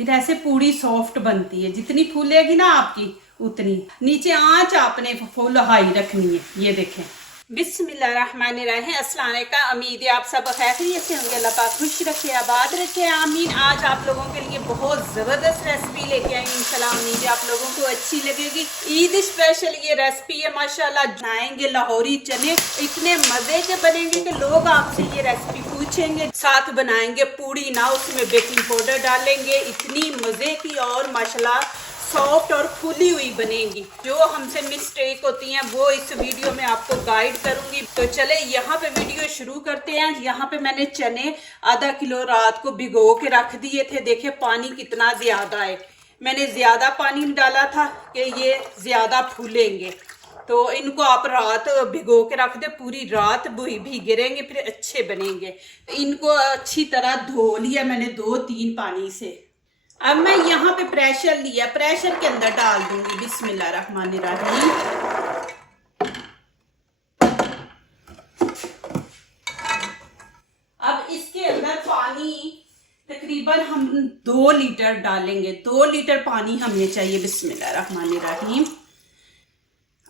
फिर ऐसे पूरी सॉफ्ट बनती है। जितनी फूलेगी ना आपकी उतनी। नीचे आंच आपने फुल हाई रखनी है। ये देखें। बिस्मिल्लाहिर्रहमानिर्रहीम। अस्सलाम वालेकुम। उम्मीद है आप सब खैरियत से होंगे। अल्लाह पाक खुश रखे, आबाद रखे, आमीन। आज आप लोगों के लिए बहुत ज़बरदस्त रेसिपी लेके आई। इंशाल्लाह उम्मीद है आप लोगों को अच्छी लगेगी। ईद स्पेशल ये रेसिपी है माशाल्लाह। बनाएंगे लाहौरी चने, इतने मज़े के बनेंगे कि लोग आपसे ये रेसिपी पूछेंगे। साथ बनाएंगे पूड़ी ना, उसमें बेकिंग पाउडर डालेंगे, इतनी मज़े की और माशाल्लाह सॉफ्ट और फूली हुई बनेगी। जो हमसे मिस्टेक होती हैं वो इस वीडियो में आपको गाइड करूंगी। तो चले यहाँ पे वीडियो शुरू करते हैं। यहाँ पे मैंने चने आधा किलो रात को भिगो के रख दिए थे। देखिए पानी कितना ज्यादा है। मैंने ज्यादा पानी डाला था कि ये ज्यादा फूलेंगे। तो इनको आप रात भिगो के रख दे, पूरी रात भीगे रहेंगे, फिर अच्छे बनेंगे। तो इनको अच्छी तरह धो लिया मैंने 2-3 पानी से। अब मैं यहाँ पे प्रेशर लिया, प्रेशर के अंदर डाल दूंगी बिस्मिल्लाहिर्रहमानिर्रहीम। अब इसके अंदर पानी तकरीबन हम 2 लीटर डालेंगे। 2 लीटर पानी हमें चाहिए। बिस्मिल्लाहिर्रहमानिर्रहीम।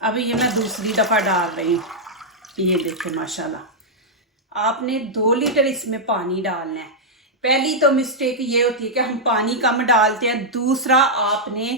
अब ये मैं दूसरी दफा डाल रही हूँ। ये देखें माशाल्लाह आपने 2 लीटर इसमें पानी डालना है। पहली तो मिस्टेक ये होती है कि हम पानी कम डालते हैं। दूसरा आपने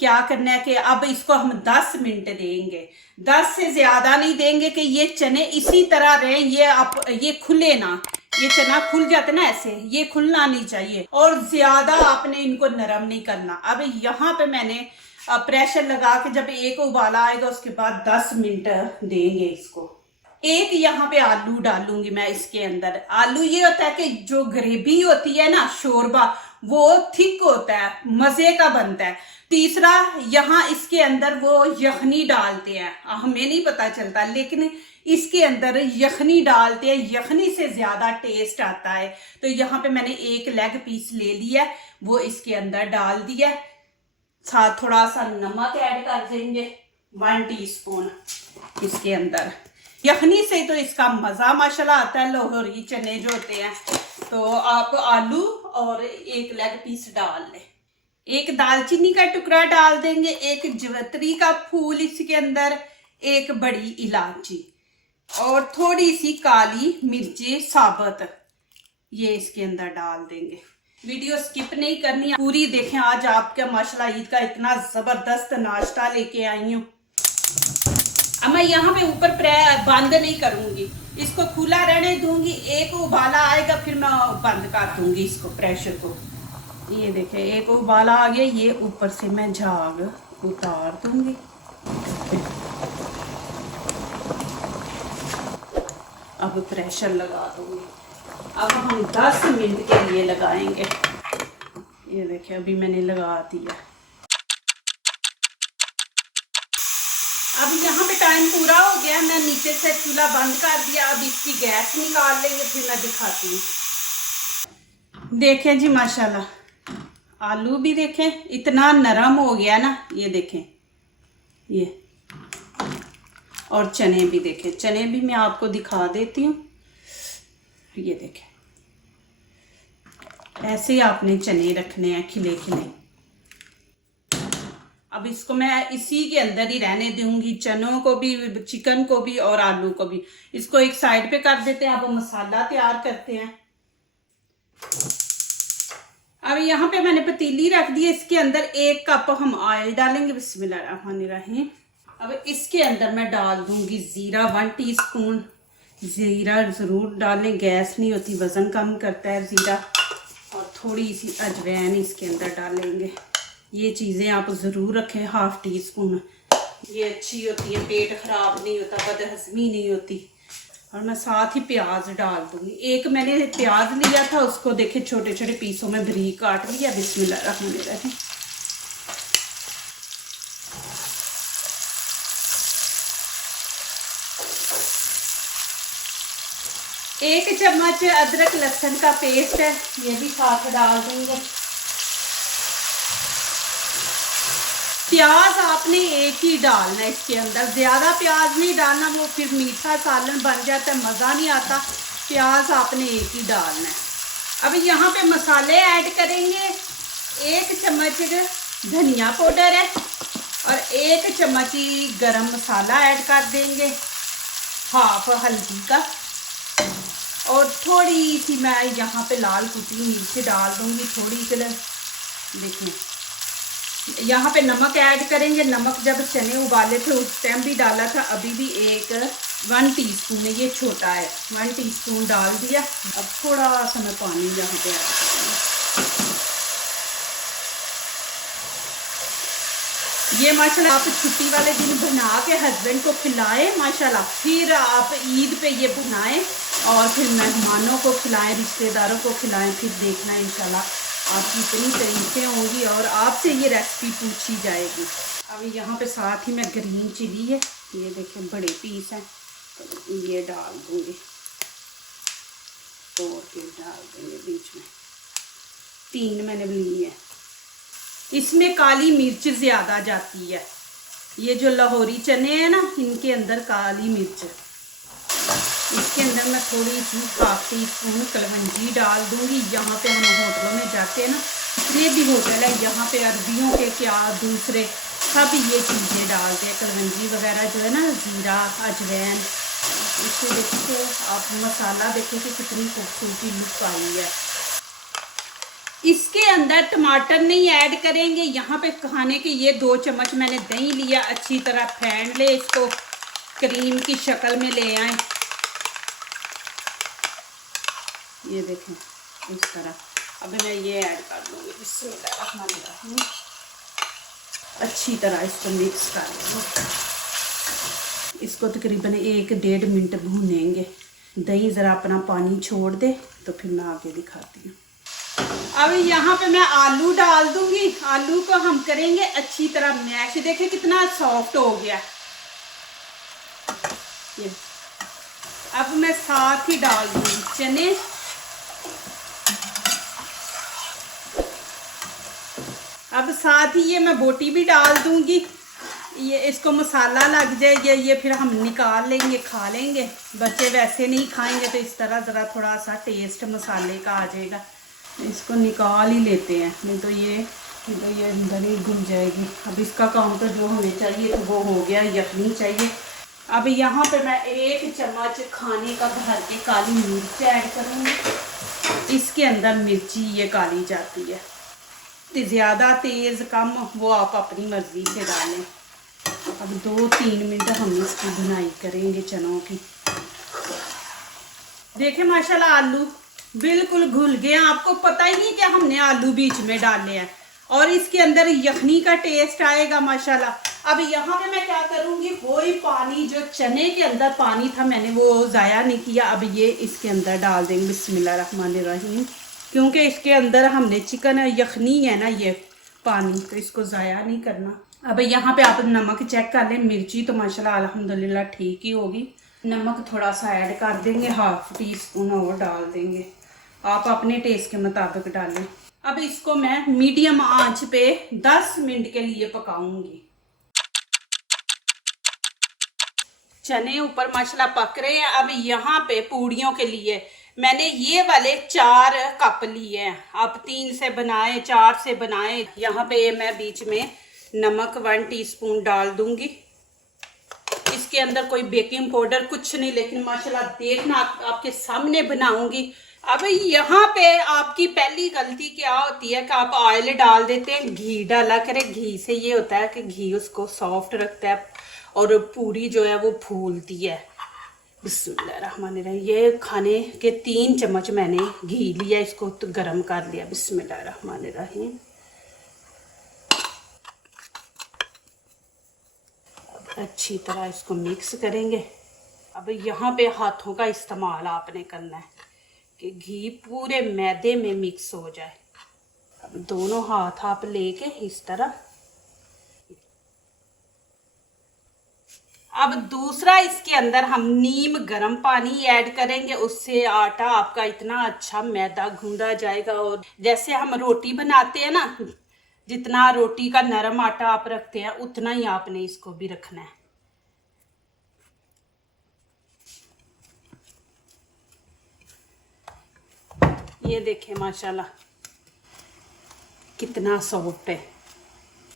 क्या करना है कि अब इसको हम 10 मिनट देंगे, 10 से ज्यादा नहीं देंगे कि ये चने इसी तरह रहे। ये खुले ना, ये चना खुल जाते ना ऐसे, ये खुलना नहीं चाहिए। और ज्यादा आपने इनको नरम नहीं करना। अब यहाँ पे मैंने प्रेशर लगा के जब एक उबाला आएगा उसके बाद 10 मिनट देंगे इसको। एक यहाँ पे आलू डालूंगी मैं इसके अंदर। आलू ये होता है कि जो ग्रेवी होती है ना, शोरबा, वो थिक होता है, मजे का बनता है। तीसरा यहाँ इसके अंदर वो यखनी डालते हैं, हमें नहीं पता चलता लेकिन इसके अंदर यखनी डालते हैं। यखनी से ज्यादा टेस्ट आता है। तो यहाँ पे मैंने एक लेग पीस ले लिया, वो इसके अंदर डाल दिया। साथ थोड़ा सा नमक ऐड कर देंगे, 1 टीस्पून इसके अंदर। यखनी से तो इसका मज़ा माशाल्लाह आता है। लाहौरी चने जो होते हैं, तो आप आलू और एक लेग पीस डाल लें। एक दालचीनी का टुकड़ा डाल देंगे, एक जवैत्री का फूल इसके अंदर, एक बड़ी इलायची और थोड़ी सी काली मिर्ची साबुत, ये इसके अंदर डाल देंगे। वीडियो स्किप नहीं करनी, पूरी देखें। आज आपका माशाल्लाह ईद का इतना ज़बरदस्त नाश्ता लेके आई हूँ। अब मैं यहाँ पे ऊपर बंद नहीं करूंगी, इसको खुला रहने दूंगी। एक उबाला आएगा फिर मैं बंद कर दूंगी इसको, प्रेशर को। ये देखें एक उबाला आ गया, ये ऊपर से मैं झाग उतार दूंगी। अब प्रेशर लगा दूंगी। अब हम 10 मिनट के लिए लगाएंगे। ये देखें अभी मैंने लगा दिया। अब यहाँ पे टाइम पूरा हो गया, मैं नीचे से चूल्हा बंद कर दिया। अब इसकी गैस निकाल लेंगे, फिर मैं दिखाती हूँ। देखें जी माशाल्लाह आलू भी देखें इतना नरम हो गया ना, ये देखें ये। और चने भी देखें, चने भी मैं आपको दिखा देती हूँ। ये देखें ऐसे आपने चने रखने हैं, खिले खिले। अब इसको मैं इसी के अंदर ही रहने दूंगी, चनों को भी, चिकन को भी और आलू को भी। इसको एक साइड पे कर देते हैं। अब मसाला तैयार करते हैं। अब यहाँ पे मैंने पतीली रख दी है, इसके अंदर 1 कप हम ऑयल डालेंगे। बिस्मिल्लाहिर्रहमानिर्रहीम। अब इसके अंदर मैं डाल दूंगी जीरा, 1 टीस्पून जीरा जरूर डालें, गैस नहीं होती, वजन कम करता है जीरा। और थोड़ी सी अजवैन इसके अंदर डालेंगे। ये चीज़ें आप ज़रूर रखें, 1/2 टीस्पून। ये अच्छी होती है, पेट ख़राब नहीं होता, बदहज़मी नहीं होती। और मैं साथ ही प्याज डाल दूँगी। एक मैंने प्याज लिया था, उसको देखे छोटे छोटे पीसों में बारीक काट लिया। बिस्मिल्लाहिर्रहमानिर्रहीम। एक चम्मच अदरक लहसुन का पेस्ट है, ये भी साथ डाल देंगे। प्याज आपने एक ही डालना है इसके अंदर, ज़्यादा प्याज नहीं डालना, वो फिर मीठा सालन बन जाता है, मज़ा नहीं आता। प्याज आपने एक ही डालना है। अब यहाँ पे मसाले ऐड करेंगे। 1 चम्मच धनिया पाउडर है और 1 चम्मच ही गरम मसाला ऐड कर देंगे, हाफ हल्दी का, और थोड़ी सी मैं यहाँ पे लाल कुटी मिर्च डाल दूँगी, थोड़ी कलर। देखिए यहाँ पे नमक ऐड करेंगे, नमक जब चने उबाले थे उस टाइम भी डाला था, अभी भी 1 टीस्पून है, ये छोटा है, 1 टीस्पून डाल दिया। अब थोड़ा सा मैं पानी यहाँ पे ऐड करूँगी। ये माशाल्लाह आप छुट्टी वाले दिन बना के हस्बैंड को खिलाएं माशाल्लाह, फिर आप ईद पे ये बनाएं और फिर मेहमानों को खिलाएं, रिश्तेदारों को खिलाएं, फिर देखना इंशाल्लाह आपकी इतनी तारीफें होंगी और आपसे ये रेसिपी पूछी जाएगी। अब यहाँ पे साथ ही मैं ग्रीन चिली है, ये देखें बड़े पीस हैं, तो ये डाल दूँगी, तोड़ के डाल देंगे बीच में। 3 मैंने ली है। इसमें काली मिर्च ज़्यादा जाती है, ये जो लाहौरी चने हैं ना इनके अंदर काली मिर्च। इसके अंदर मैं थोड़ी सी हाफ टीस्पून कलवंजी डाल दूंगी। यहाँ पे हम होटलों में जाते हैं ना, जितने भी होटल है यहाँ पे अरबियों के क्या दूसरे सब ये चीज़ें डालते हैं, कलवंजी वगैरह जो है ना, ज़ीरा अजवैन। इससे देखिए आप मसाला देखिए कि कितनी खूबसूरती लुक आई है। इसके अंदर टमाटर नहीं ऐड करेंगे, यहाँ पे खाने के ये 2 चम्मच मैंने दही लिया, अच्छी तरह फेंट ले इसको, क्रीम की शक्ल में ले आए। ये देखें इस तरह। अब मैं ये ऐड कर दूँगी, बिस्मिल्लाहिर्रहमानिर्रहीम। अच्छी तरह इसको मिक्स कर देंगे। इसको तकरीबन 1-1.5 मिनट भूनेंगे। दही ज़रा अपना पानी छोड़ दे तो फिर मैं आगे दिखाती हूँ। अब यहाँ पे मैं आलू डाल दूँगी। आलू को हम करेंगे अच्छी तरह मैश। देखें कितना सॉफ्ट हो गया ये। अब मैं साथ ही डाल दूँगी चने। अब साथ ही ये मैं बोटी भी डाल दूंगी, ये इसको मसाला लग जाए, ये फिर हम निकाल लेंगे, खा लेंगे। बच्चे वैसे नहीं खाएंगे तो इस तरह ज़रा थोड़ा सा टेस्ट मसाले का आ जाएगा। इसको निकाल ही लेते हैं, नहीं तो ये अंदर ही घुल जाएगी। अब इसका काम तो जो हमें चाहिए तो वो हो गया, यखनी चाहिए। अब यहाँ पे मैं 1 चम्मच खाने का भर के काली मिर्च ऐड करूँगी। इसके अंदर मिर्ची ये काली जाती है, ज़्यादा तेज़ कम वो आप अपनी मर्ज़ी से डालें। अब 2-3 मिनट हम इसकी बुनाई करेंगे चनों की। देखें माशाल्लाह आलू बिल्कुल घुल गए, आपको पता ही नहीं कि हमने आलू बीच में डाले हैं और इसके अंदर यखनी का टेस्ट आएगा माशाल्लाह। अब यहाँ पे मैं क्या करूँगी, वही पानी जो चने के अंदर पानी था मैंने वो ज़ाया नहीं किया, अब ये इसके अंदर डाल देंगे बिस्मिल्लाहिर्रहमानिर्रहीम। क्योंकि इसके अंदर हमने चिकन यखनी है ना ये पानी, तो इसको ज़ाया नहीं करना। अब यहाँ पे आप नमक चेक कर लें, मिर्ची तो माशाल्लाह अल्हम्दुलिल्लाह ठीक ही होगी। नमक थोड़ा सा ऐड कर देंगे, हाफ टीस्पून और डाल देंगे, आप अपने टेस्ट के मुताबिक डालें। अब इसको मैं मीडियम आंच पे 10 मिनट के लिए पकाऊंगी। चने ऊपर माशाल्लाह पक रहे हैं। अब यहाँ पे पूड़ियों के लिए मैंने ये वाले 4 कप लिए हैं, आप 3 से बनाए 4 से बनाए। यहाँ पे मैं बीच में नमक 1 टीस्पून डाल दूंगी। इसके अंदर कोई बेकिंग पाउडर कुछ नहीं, लेकिन माशाल्लाह देखना आपके सामने बनाऊंगी। अब यहाँ पे आपकी पहली गलती क्या होती है कि आप ऑयल डाल देते हैं, घी डाला करें। घी से ये होता है कि घी उसको सॉफ्ट रखता है और पूरी जो है वो फूलती है। बिस्मिल्लाहिर्रहमानिर्रहीम। ये खाने के 3 चम्मच मैंने घी लिया, इसको तो गरम कर लिया। बिस्मिल्लाहिर्रहमानिर्रहीम। अच्छी तरह इसको मिक्स करेंगे। अब यहाँ पे हाथों का इस्तेमाल आपने करना है कि घी पूरे मैदे में मिक्स हो जाए। अब दोनों हाथ आप लेके इस तरह। अब दूसरा इसके अंदर हम नीम गर्म पानी ऐड करेंगे, उससे आटा आपका इतना अच्छा मैदा गूंदा जाएगा। और जैसे हम रोटी बनाते हैं ना, जितना रोटी का नरम आटा आप रखते हैं उतना ही आपने इसको भी रखना है। ये देखें माशाल्लाह कितना सॉफ्ट है।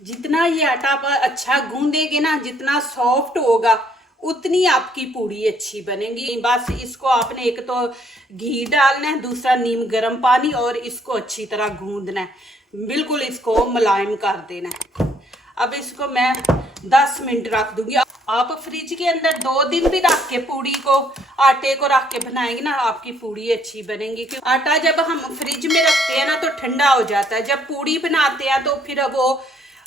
जितना ये आटा आप अच्छा गूंदेगे ना, जितना सॉफ्ट होगा उतनी आपकी पूड़ी अच्छी बनेगी। बस इसको आपने एक तो घी डालना है, दूसरा नीम गर्म पानी, और इसको अच्छी तरह गूंदना है, बिल्कुल इसको मुलायम कर देना है। अब इसको मैं 10 मिनट रख दूंगी। आप फ्रिज के अंदर 2 दिन भी रख के पूड़ी को, आटे को रख के बनाएंगे ना, आपकी पूड़ी अच्छी बनेगी। क्योंकि आटा जब हम फ्रिज में रखते हैं ना तो ठंडा हो जाता है, जब पूड़ी बनाते हैं तो फिर वो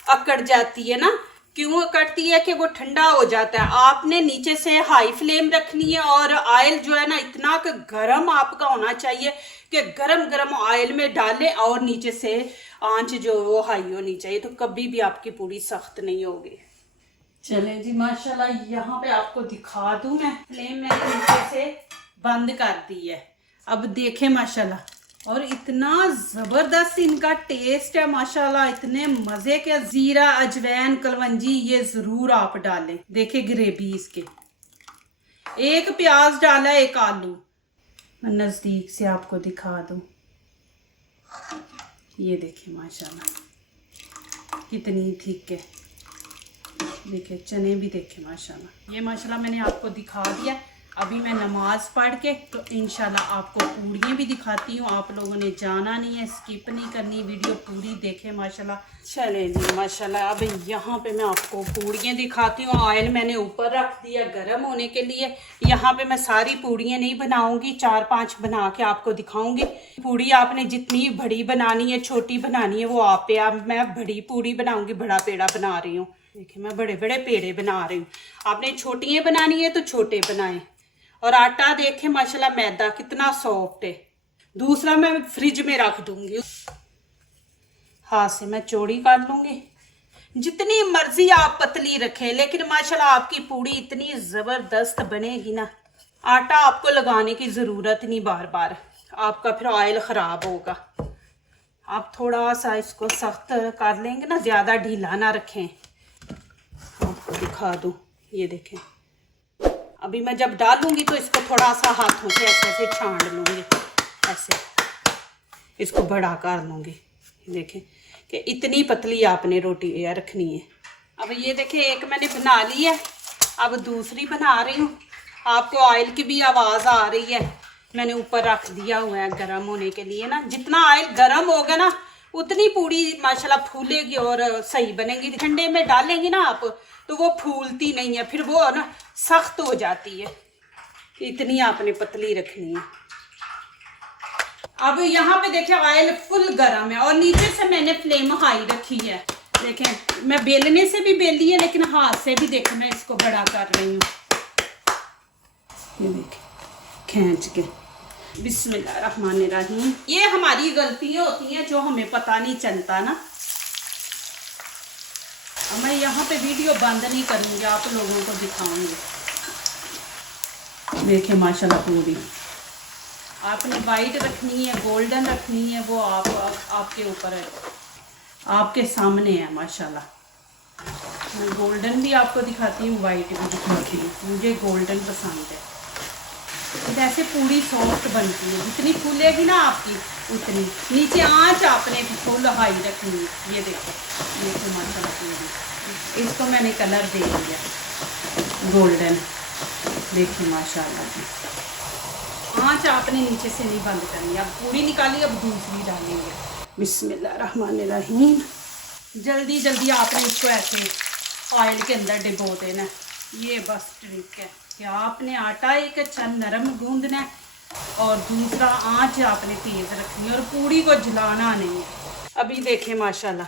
अकड़ जाती है ना। क्यों अकड़ती है? कि वो ठंडा हो जाता है। आपने नीचे से हाई फ्लेम रखनी है, और ऑयल जो है ना इतना गर्म आपका होना चाहिए कि गरम गरम ऑयल में डालें, और नीचे से आंच जो वो हाई होनी चाहिए, तो कभी भी आपकी पूड़ी सख्त नहीं होगी। चले जी माशाल्लाह, यहाँ पे आपको दिखा दूं मैं। फ्लेम मैंने नीचे से बंद कर दी है। अब देखें माशाल्लाह, और इतना ज़बरदस्त इनका टेस्ट है माशाल्लाह, इतने मज़े के। ज़ीरा, अजवैन, कलवंजी ये ज़रूर आप डालें। देखें ग्रेवी इसके, 1 प्याज डाला, 1 आलू। मैं नज़दीक से आपको दिखा दूं, ये देखें माशाल्लाह कितनी थिक है। देखिए चने भी देखें माशाल्लाह। ये माशाल्लाह मैंने आपको दिखा दिया। अभी मैं नमाज पढ़ के तो इंशाल्लाह आपको पूड़ियाँ भी दिखाती हूँ। आप लोगों ने जाना नहीं है, स्किप नहीं करनी, वीडियो पूरी देखें माशाल्लाह। चले जी माशाल्लाह, अब यहाँ पे मैं आपको पूड़ियाँ दिखाती हूँ। ऑयल मैंने ऊपर रख दिया गर्म होने के लिए। यहाँ पे मैं सारी पूड़ियाँ नहीं बनाऊँगी, 4-5 बना के आपको दिखाऊँगी। पूड़ी आपने जितनी बड़ी बनानी है, छोटी बनानी है, वो आप पे। अब मैं बड़ी पूड़ी बनाऊँगी, बड़ा पेड़ा बना रही हूँ। देखिए मैं बड़े बड़े पेड़े बना रही हूँ। आपने छोटियाँ बनानी है तो छोटे बनाएं। और आटा देखें माशाल्लाह, मैदा कितना सॉफ्ट है। दूसरा मैं फ्रिज में रख दूंगी, हाथ से मैं चौड़ी कर लूंगी। जितनी मर्जी आप पतली रखें, लेकिन माशाल्लाह आपकी पूड़ी इतनी जबरदस्त बनेगी ना, आटा आपको लगाने की जरूरत नहीं बार बार, आपका फिर ऑयल खराब होगा। आप थोड़ा सा इसको सख्त कर लेंगे ना, ज्यादा ढीला ना रखें। आपको दिखा दूं, ये देखें। अभी मैं जब डालूंगी तो इसको थोड़ा सा हाथों से ऐसे ऐसे छान लूंगी, ऐसे इसको बड़ा कर लूंगी। देखें कि इतनी पतली आपने रोटी रखनी है। अब ये देखें, एक मैंने बना ली है, अब दूसरी बना रही हूँ। आपको ऑयल की भी आवाज़ आ रही है, मैंने ऊपर रख दिया हुआ है गर्म होने के लिए ना। जितना ऑयल गर्म होगा ना उतनी पूड़ी माशाल्लाह फूलेगी और सही बनेगी। ठंडे में डालेंगे ना आप तो वो फूलती नहीं है, फिर वो ना सख्त हो जाती है। इतनी आपने पतली रखनी है। अब यहाँ पे देखें ऑयल फुल गर्म है, और नीचे से मैंने फ्लेम हाई रखी है। देखें मैं बेलने से भी बेली है, लेकिन हाथ से भी देखें मैं इसको बड़ा कर रही हूँ। ये देखें खींच के। बिस्मिल्लाहिर्रहमानिर्रहीम। ये हमारी गलतियां होती हैं जो हमें पता नहीं चलता ना। मैं यहाँ पे वीडियो बंद नहीं करूँगी, आप लोगों को दिखाऊंगी। देखें माशाल्लाह पूरी आपने वाइट रखनी है, गोल्डन रखनी है, वो आपके ऊपर है, आपके सामने है माशाल्लाह। मैं गोल्डन भी आपको दिखाती हूँ, वाइट भी दिखाती हूँ। मुझे गोल्डन पसंद है। तो ऐसे पूरी सॉफ्ट बनती है, जितनी फूलेगी ना आपकी उतनी। नीचे आंच आपने फुल हाई रखनी है। ये देखो, ये तो माशाल्लाह पूरी, इसको मैंने कलर दे दिया गोल्डन। देखिए माशाल्लाह, आंच आपने नीचे से नहीं बंद करनी। अब पूरी निकाली, अब दूसरी डालेंगे। बिस्मिल्लाहिर्रहमानिर्रहीम। जल्दी जल्दी आपने इसको ऐसे ऑयल के अंदर डिबो देना। ये बस ट्रिक है कि आपने आटा एक अच्छा नरम गूंदना है, और दूसरा आंच आपने तेज रखनी है, और पूड़ी को जलाना नहीं है। अभी देखें माशाल्लाह,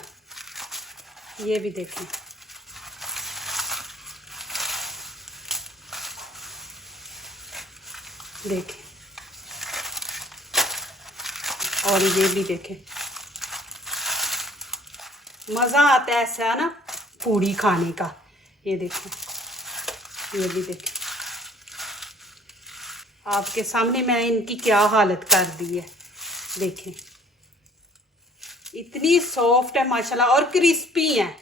ये भी देखें, देखें, और ये भी देखें। मज़ा आता है ऐसा ना पूड़ी खाने का। ये देखें, ये भी देखें, आपके सामने मैंने इनकी क्या हालत कर दी है। देखें इतनी सॉफ्ट है माशाल्लाह, और क्रिस्पी है।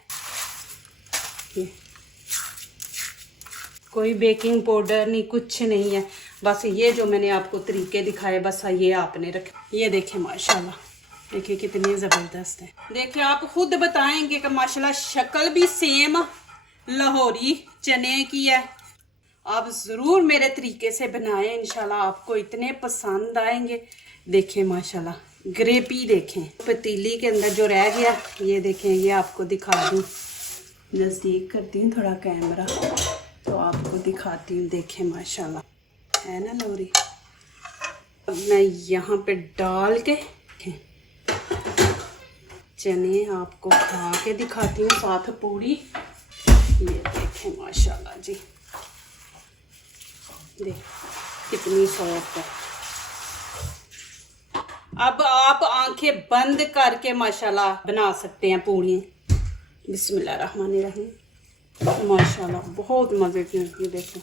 कोई बेकिंग पाउडर नहीं, कुछ नहीं है। बस ये जो मैंने आपको तरीके दिखाए, बस ये आपने रखे। ये देखें माशाल्लाह, देखिए कितनी ज़बरदस्त है। देखिए आप खुद बताएंगे कि माशाल्लाह शक्ल भी सेम लाहौरी चने की है। आप ज़रूर मेरे तरीके से बनाएं, इंशाल्लाह आपको इतने पसंद आएंगे। देखें माशाल्लाह ग्रेपी देखें, पतीली के अंदर जो रह गया ये देखें, ये आपको दिखा दूँ, नज़दीक करती हूँ थोड़ा कैमरा तो आपको दिखाती हूँ। देखें माशाल्लाह है ना लाहौरी। अब मैं यहाँ पे डाल के चने आपको खा के दिखाती हूँ, साथ पूरी। ये देखें माशाल्लाह जी, देख कितनी सॉफ्ट है। अब आप आंखें बंद करके माशाल्लाह बना सकते हैं पूड़ी। बिस्मिल्लाहिर्रहमानिर्रहीम। माशाल्लाह बहुत मज़े की। ये देखो,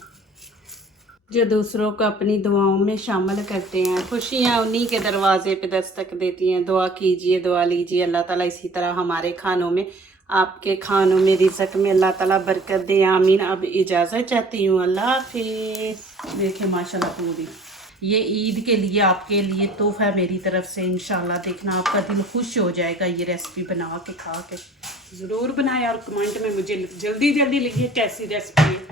जो दूसरों को अपनी दुआओं में शामिल करते हैं, खुशियाँ उन्हीं के दरवाजे पे दस्तक देती हैं। दुआ कीजिए, दुआ लीजिए, अल्लाह ताला इसी तरह हमारे खानों में, आपके खानों में, रिज़्क़ में अल्लाह ताला बरकत दे, आमीन। अब इजाज़त चाहती हूँ, अल्लाह हाफ़िज़। देखें माशाल्लाह पूरी, ये ईद के लिए आपके लिए तोहफ़ा है मेरी तरफ से। इंशाल्लाह देखना आपका दिल खुश हो जाएगा ये रेसिपी बना के खा के। ज़रूर बनाएं और कमेंट में मुझे जल्दी जल्दी लिखिए कैसी रेसिपी है।